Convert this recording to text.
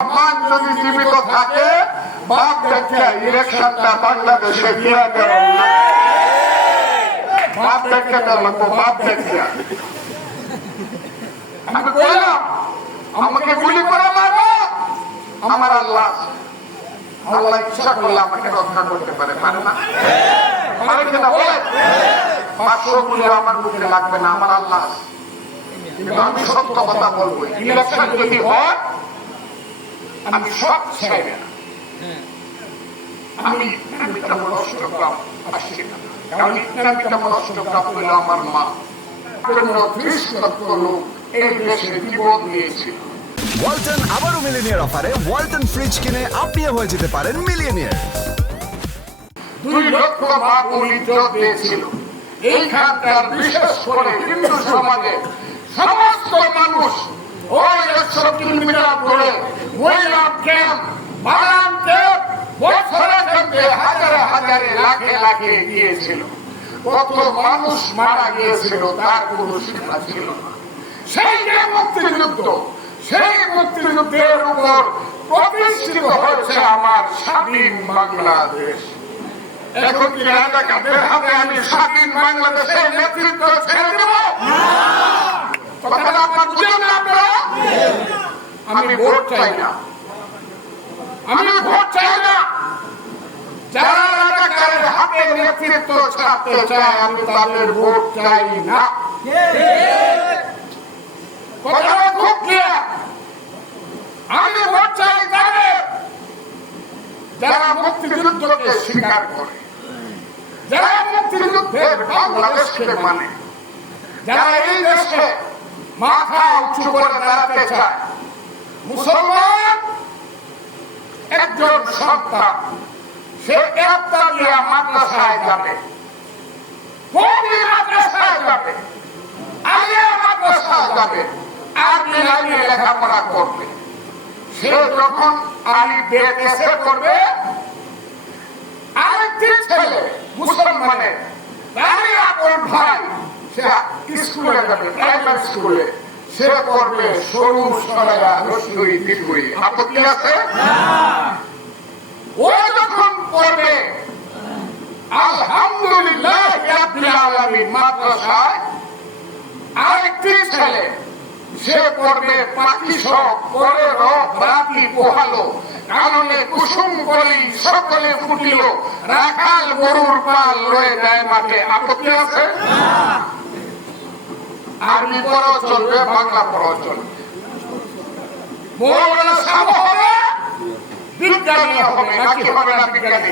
রহমান যদি জীবিত থাকে বাপ দেখে ইলেকশনটা বাংলাদেশে ফিরে দেবেন না। বাপ দেখে লাগবো, বাপ দেখে। আমি বললাম আমাকে গুলি করে মারবো, আমার আল্লাহ আল্লাহ ইচ্ছা করলে আমাকে রক্ষা করতে পারে, পারে না? পারে কিনা বলে? 500 গুলি আমার মুখে লাগবে না, আমার আল্লাহ। কিন্তু আমি সত্য কথা বলবো, ইলেকশন যদি হয় আমি সব ছেড়ে আমি অষ্টগ্রাম আসছি না, কারণ অষ্টগ্রাম হইল আমার মা। 30 লক্ষ লোক এই দেশে জীবন দিয়েছিল। ওয়ালটন আবারও মিলিয়নিয়ার অফারে ওয়ালটন ফ্রিজ কিনে আপনিও হয়ে যেতে পারেন মিলিয়নিয়ার। 2 লক্ষ মা বোন ইজ্জত দিয়েছিল। এইখানকার বিশেষ করে হিন্দু সমাজে সমস্ত মানুষ ওই 100 কিলোমিটার দূরে ওইলাম ক্যাম্প, বাগান ক্যাম্প, বছরে ক্যাম্পে হাজারে হাজারে লাখে লাখে গিয়েছিল। কত মানুষ মারা গিয়েছিল তার কোনো সীমা ছিল না। সেই যে মুক্তিযুদ্ধ, সেই মুক্তিযুদ্ধের উপর প্রতিষ্ঠিত হয়েছে আমার স্বাধীন বাংলাদেশ। এখন কি রাজাকারদের হাতে আমি স্বাধীন বাংলাদেশের নেতৃত্ব ছেড়ে দেব? কথাটা আপনার বুঝলেন না আপনারা? আমি ভোট চাই না, আমি ভোট চাই না। যারা রাজাকারের হাতে নেতৃত্ব ছাড়তে চায় আমি তাদের ভোট চাই না। কথাটা খুব ক্লিয়ার। আমি ভোট চাই তাদের যারা মুক্তিযুদ্ধকে স্বীকার করে, যারা মুক্তিযুদ্ধের বাংলাদেশকে মানে, যারা এই দেশে মাথা উঁচু করে দাঁড়াতে চায়। মুসলমান একজন সন্তান, সে একটা দিয়ে মাদ্রাসায় যাবে, কবি মাদ্রাসায় যাবে, আলিয়া মাদ্রাসায় যাবে, আরবি লাইনে লেখাপড়া করবে। সে যখন আলিফ বে এসে করবে, আরেকটি ছেলে মুসলমানের তারই আপন ভাই সে স্কুলে যাবে, প্রাইমারি স্কুলে, সে করবে সরু সরায়া রসুই দীর্ঘই। আপত্তি আছে? ও যখন করবে আলহামদুলিল্লাহ রাব্বিল আলামিন মাদ্রাসায়, আরেকটি ছেলে সে করবে পাখি সব করে রাতি পোহালো, কাননে কুসুম কলি সকলে ফুটিল, রাখাল গরুর পাল রয়ে যায় মাঠে। আপত্তি আছে? আরবি পড়াও চলবে, বাংলা পড়াও চলবে। মৌলানা সাহেব হবে, বিজ্ঞানী হবে, নাকি হবে না বিজ্ঞানী?